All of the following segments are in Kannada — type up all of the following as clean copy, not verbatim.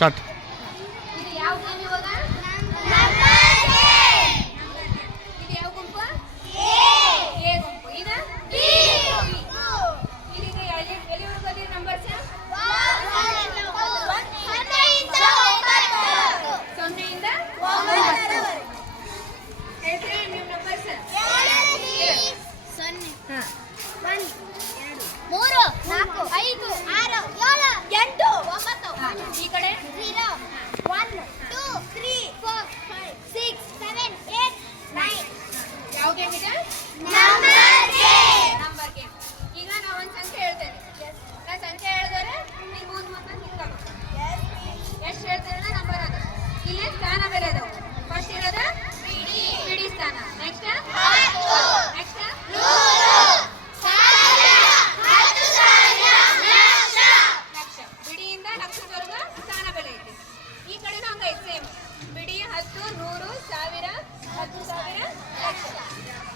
ಸ್ಟಾರ್ಟ್. ಇದು ಯಾವ ಗೇಮ್ ಇವಾಗ? ಇದು ಯಾವ ಗುಂಪು? ಎ ಗುಂಪು. ಇದು ಇದೀಗ ಎಲ್ಲಿವರೆಗೂ ಅದೇ ನಂಬರ್ಸ್? 0 ಇಂದ 9. ಹೇಳ್ತೀರಾ ನಿಮ್ಮ ನಂಬರ್ಸ್? 0 ಹಾಂ 1 2 3 4 5 6 7 8 9. ಈ ಕಡೆ 0 1 2 3 4 5 6 7 8 9. ಯಾವ ಗೇಮ್ ಇದೆ? Number game. Number game. ಈಗ ನಾವು ಒಂದು ಸಂಖ್ಯೆ ಹೇಳ್ತೇನೆ. ನಾನು ಸಂಖ್ಯೆ ಹೇಳಿದರೆ ನೀವು ಮುಂದೆ ಮುಂದೆ ನಿಂತ್ಕೊಂಡು ಎಷ್ಟು ಹೇಳ್ತೀರಲ್ಲ ನಂಬರ್ ಅದು. ಇಲ್ಲಿ ಸ್ಥಾನ ಬೇರೆ ಅದು. ಫಸ್ಟ್ ಇರೋದು ಬಿಡಿ ಸ್ಥಾನ. Next next lakh. ಬಿಡಿಯಿಂದ ಲಕ್ಷದವರೆಗೂ ಸ್ಥಾನ ಬೆಲೆ ಐತಿ. ಈ ಕಡೆನೂ ಹಂಗೈತೆ ಸೇಮ್. ಬಿಡಿ 10 100 1000 10,000 ಲಕ್ಷ.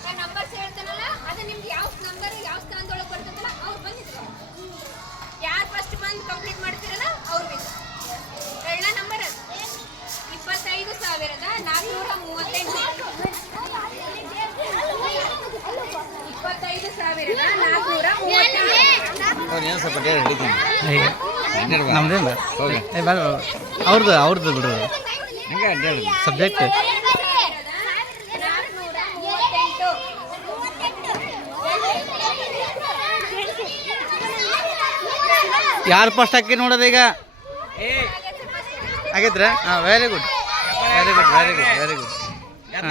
ನಾನು ನಂಬರ್ಸ್ ಹೇಳ್ತಾನಲ್ಲ ಅದು ನಿಮ್ಗೆ ಯಾವ ನಂಬರ್ ಯಾವ ಸ್ಥಾನದೊಳಗೆ ಬರ್ತದಲ್ಲ ಅವ್ರು ಬಂದಿದ್ರು. ಯಾರು ಫಸ್ಟ್ ಬಂದು ಕಂಪ್ಲೀಟ್ ಮಾಡ್ತೀರಲ್ಲ ಅವ್ರು ಬಿದ್ದು. ಹೇಳ ನಂಬರ್ 25,438. 25,438. ನಮ್ದೇನು ಅವ್ರದ್ದು ಬಿಡ್ರಿ ಸಬ್ಜೆಕ್ಟ್. 438. ಯಾರು ಫಸ್ಟ್ ಹಾಕಿ ನೋಡೋದು ಈಗ ಆಗೈತ್ರಾ? ಹಾಂ, very good very good very good very good. ಹಾಂ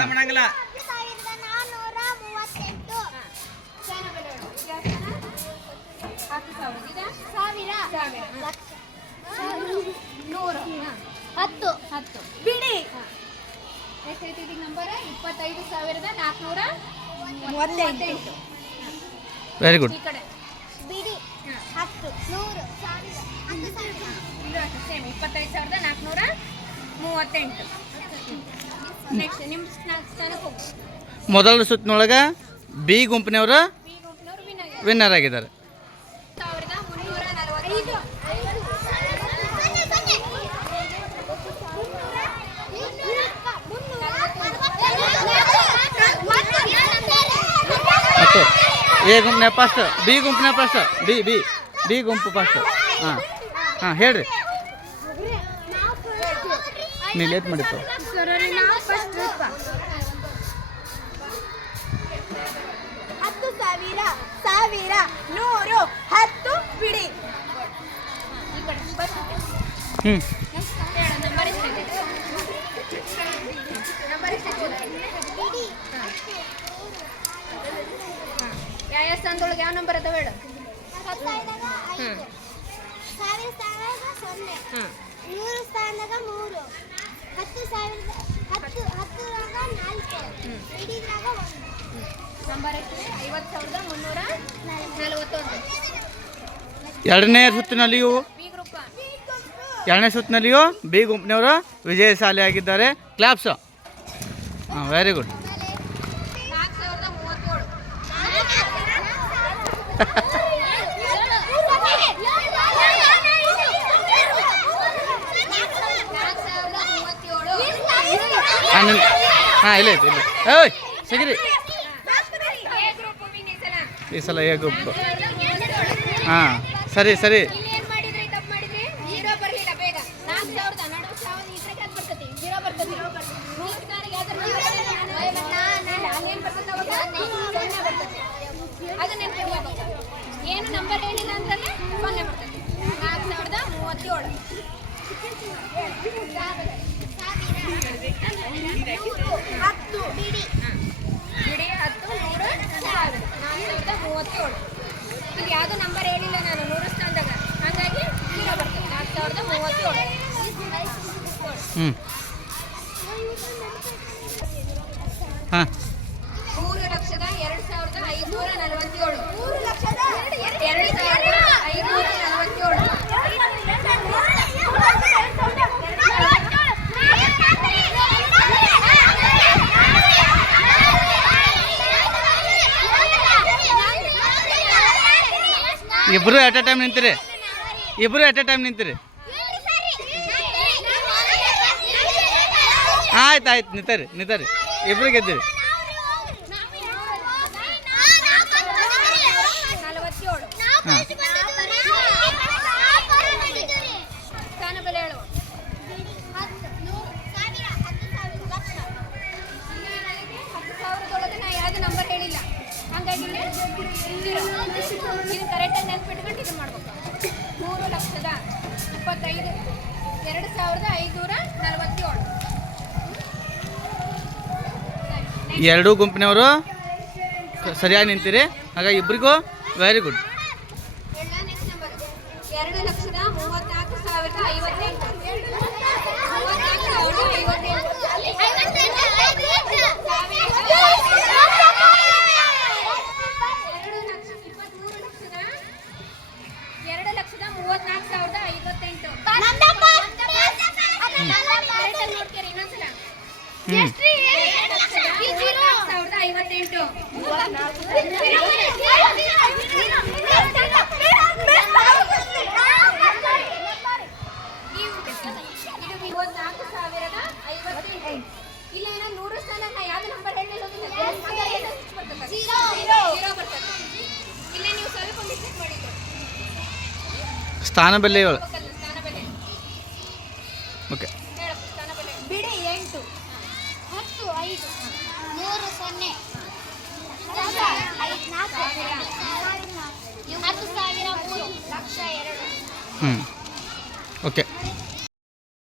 438. ಬಿಡಿ ಎಷ್ಟೈತಿ ನಂಬರ್? 25,438. Very good. ಈ ಕಡೆ ಬಿಡಿ 10 100 1000 10,000. ಇದು ಅಷ್ಟೇ ಸೇಮ್ 25,438. ನೆಕ್ಸ್ಟ್ ನಿಮ್ಮ ಸ್ಥಾನಕ್ಕೆ ಹೋಗಿ. ಮೊದಲ ಸುತ್ತಿನೊಳಗೆ ಬಿ ಗುಂಪಿನವರು ಬಿ ಗುಂಪಿನವರು ವಿನ್ನರ್ ಆಗಿದ್ದಾರೆ. 1,345. ಮತ್ತು ಎ ಗುಂಪಿನ ಫಸ್ಟ್, ಬಿ ಗುಂಪಿನ ಫಸ್ಟ್, ಬಿ ಗುಂಪು ಫಸ್ಟ್. ಹಾಂ ಹಾಂ ಹೇಳ್ರಿ. ನೀವು ಲೇಟ್ ಮಾಡಿತ್ತು. 10,000 100 10 ಬಿಡಿ. ಹ್ಞೂ ನಂಬರ್ ಎಷ್ಟೈತೆ? ನಂಬರ್ ಎಷ್ಟೈತೆ? ಬಿಡಿ ಯಾವ ಸ್ಥಾನದೊಳಗೆ ಯಾವ ನಂಬರ್ ಅದಾವ ಹೇಳು? 10 5 1000 ಸ್ಥಾನದಾಗ 0 100 ಸ್ಥಾನದಾಗ 3 10,000 10ದಾಗ 4 ಬಿಡಿದಾಗ 1. ನಂಬರ್ ಎಷ್ಟಿದೆ? 50,341. ಎರಡನೇ ಸುತ್ತಿನಲ್ಲಿಯೂ ಬಿ ಗ್ರೂಪ್. ಎರಡನೇ ಸುತ್ತಿನಲ್ಲಿಯೂ ಬಿ ಗುಂಪಿನವರು ವಿಜಯಶಾಲಿ ಆಗಿದ್ದಾರೆ. ಕ್ಲಾಪ್ಸ್. ಹಾಂ ವೆರಿ ಗುಡ್. 4,037. ಹಾಂ ಇಲ್ಲ ಐತೆ ಇಲ್ಲ. ಏಯ್ ಸಿಗಿರಿ ಈ ಸಲ ಎ ಗುಂಪು. ಹಾಂ ಸರಿ ಸರಿ. ಇಲ್ಲಿ ಏನು ಮಾಡಿದ್ರಿ? ತಪ್ಪು ಮಾಡಿದ್ರಿ. 0 ಬರಲಿಲ್ಲ ಬೇಗ. 4,000 ನಡುವೆ 1,000 ಇದ್ರೆ ಅದು ಬರ್ತೈತಿ. 0 ಬರ್ತೈತಿ. 100 ಯಾವ್ದಾರು ಹಂಗೇನು ಬರ್ತೈತೆ ಅವಾಗ? 0 ಬರ್ತೈತಿ. ಅದು ನೆನ್ಪಿಡ್ಬೇಕು. ಏನು ನಂಬರ್ ಹೇಳಿಲ್ಲ ಅಂತಂದ್ರೆ 0 ಬರ್ತೈತಿ. 4,037. ಬಿಡಿ ಬಿಡಿ 10 100 1000 4,037. ಇಲ್ಲಿ ಯಾವುದೋ ನಂಬರ್ ಹೇಳಿಲ್ಲ ನಾನು 100 ಸ್ಥಾನದಾಗ. ಹಾಗಾಗಿ 0 ಬರ್ತದೆ. 4,037. ಹ್ಞೂ ಹಾಂ 3,02,547. 3,02,547. 2,2,547. ಇಬ್ಬರು ಎಟ್ ಎ ಟೈಮ್ ನಿಂತೀರಿ. ಆಯ್ತು ಆಯ್ತು ನಿಂತರಿ ಇಬ್ರು ಗೆದ್ದಿರಿ. 47. ಹಾಂ ಸ್ಥಾನ ಬೆಲೆ ಹೇಳುವ. ನಾ ಯಾವ್ದು ನಂಬರ್ ಹೇಳಿಲ್ಲ, ಹಾಗಾಗಿ ಇದು ಕರೆಕ್ಟಾಗಿ ನೆನ್ಪಿಟ್ಕೊಂಡು ಇದು ಮಾಡ್ಬೇಕು. 3,25,000 2,547. ಎರಡೂ ಗುಂಪಿನವರು ಸರಿಯಾಗಿ ನಿಂತಿರಿ, ಹಾಗಾಗಿ ಇಬ್ಬರಿಗೂ ವೆರಿ ಗುಡ್. Next number 2,34,058. 2,34,058. ನೋಡ್ಕೇರಿ ಇನ್ನೊಂದ್ಸಲ. 2,34,058. ಇಲ್ಲ ಏನೋ 100 ಸ್ಥಾನ ನಾ ಯಾವ್ದು ನಂಬರ್ ಹೇಳಿಲ್ಲ. ಇಲ್ಲ ನೀವು ಸ್ವಲ್ಪ ಮಿಸ್ಟೇಕ್ ಮಾಡಿದ್ದು. ಸ್ಥಾನ ಬೆಲೆ ಏಳು. ಸ್ಥಾನ ಬೆಲೆ ಓಕೆ ಹೇಳಪ್ಪ. ಸ್ಥಾನ ಬೆಲೆ ಬಿಡಿ 8. 10 5 3 0 10,000 3 ಲಕ್ಷ 2. ಓಕೆ